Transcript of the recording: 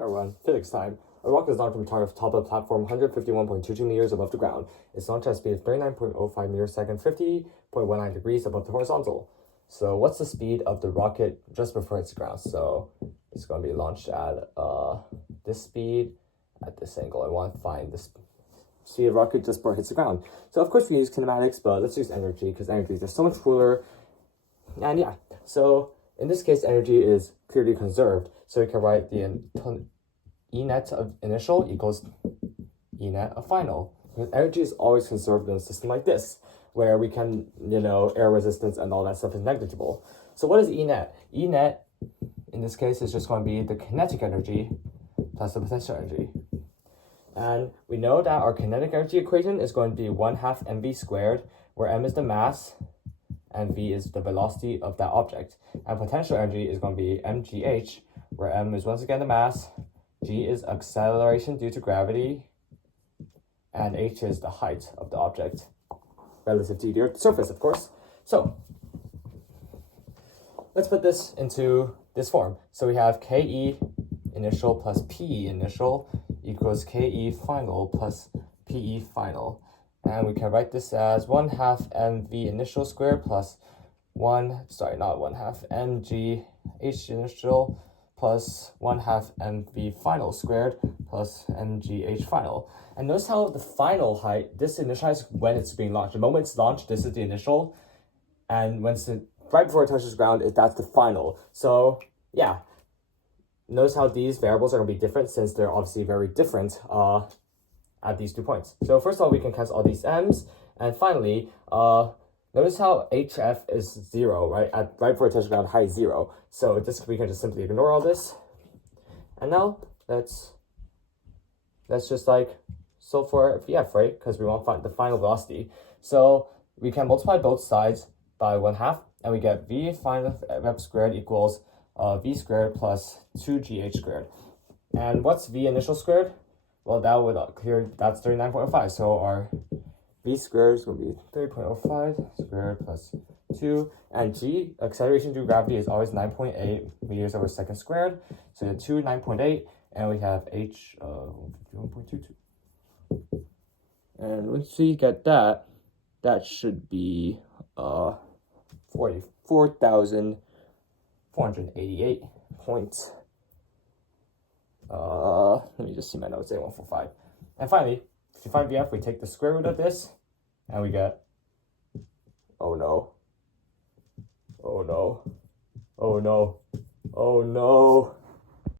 Everyone, physics time. A rocket is launched from the top of the platform 151.22 meters above the ground. It's launched at a speed of 39.05 meters per second, 50.19 degrees above the horizontal. So what's the speed of the rocket just before it hits the ground? So it's going to be launched at this speed at this angle. I want to find this speed of rocket just before it hits the ground. So of course we use kinematics, but let's use energy because energy is just so much cooler. And yeah, so in this case, energy is clearly conserved. So we can write the E net of initial equals E net of final. Because energy is always conserved in a system like this, where we can, air resistance and all that stuff is negligible. So what is E net? E net, in this case, is just going to be the kinetic energy plus the potential energy. And we know that our kinetic energy equation is going to be 1/2 mv squared, where m is the mass and v is the velocity of that object. And potential energy is going to be mgh, where m is once again the mass, g is acceleration due to gravity, and h is the height of the object relative to the Earth's surface, of course. So let's put this into this form. So we have ke initial plus pe initial equals ke final plus pe final. And we can write this as 1/2 mv initial squared plus mgh initial plus 1/2 mv final squared plus mgh final. And notice how the final height, this initializes when it's being launched. The moment it's launched, this is the initial. And when it's right before it touches the ground, that's the final. So yeah, notice how these variables are going to be different since they're obviously very different at these 2 points. So first of all, we can cancel all these m's. And finally, notice how hf is 0, right? Right before it touches the ground, height is 0. So we can just simply ignore all this. And now let's just solve for Vf, right? Because we want to find the final velocity. So we can multiply both sides by 1/2, and we get v final f squared equals v squared plus 2gh squared. And what's v initial squared? Well, that would clear, that's 39.05. So our v squared is going to be 30.05 squared plus 2. And g, acceleration due to gravity, is always 9.8 meters over second squared. So we have 2, 9.8, and we have h 1.22. And once we get that, that should be 44,488 points. Let me just see my notes, 8145. And finally, to find VF, we take the square root of this, and we get, oh no, oh no, oh no, oh no.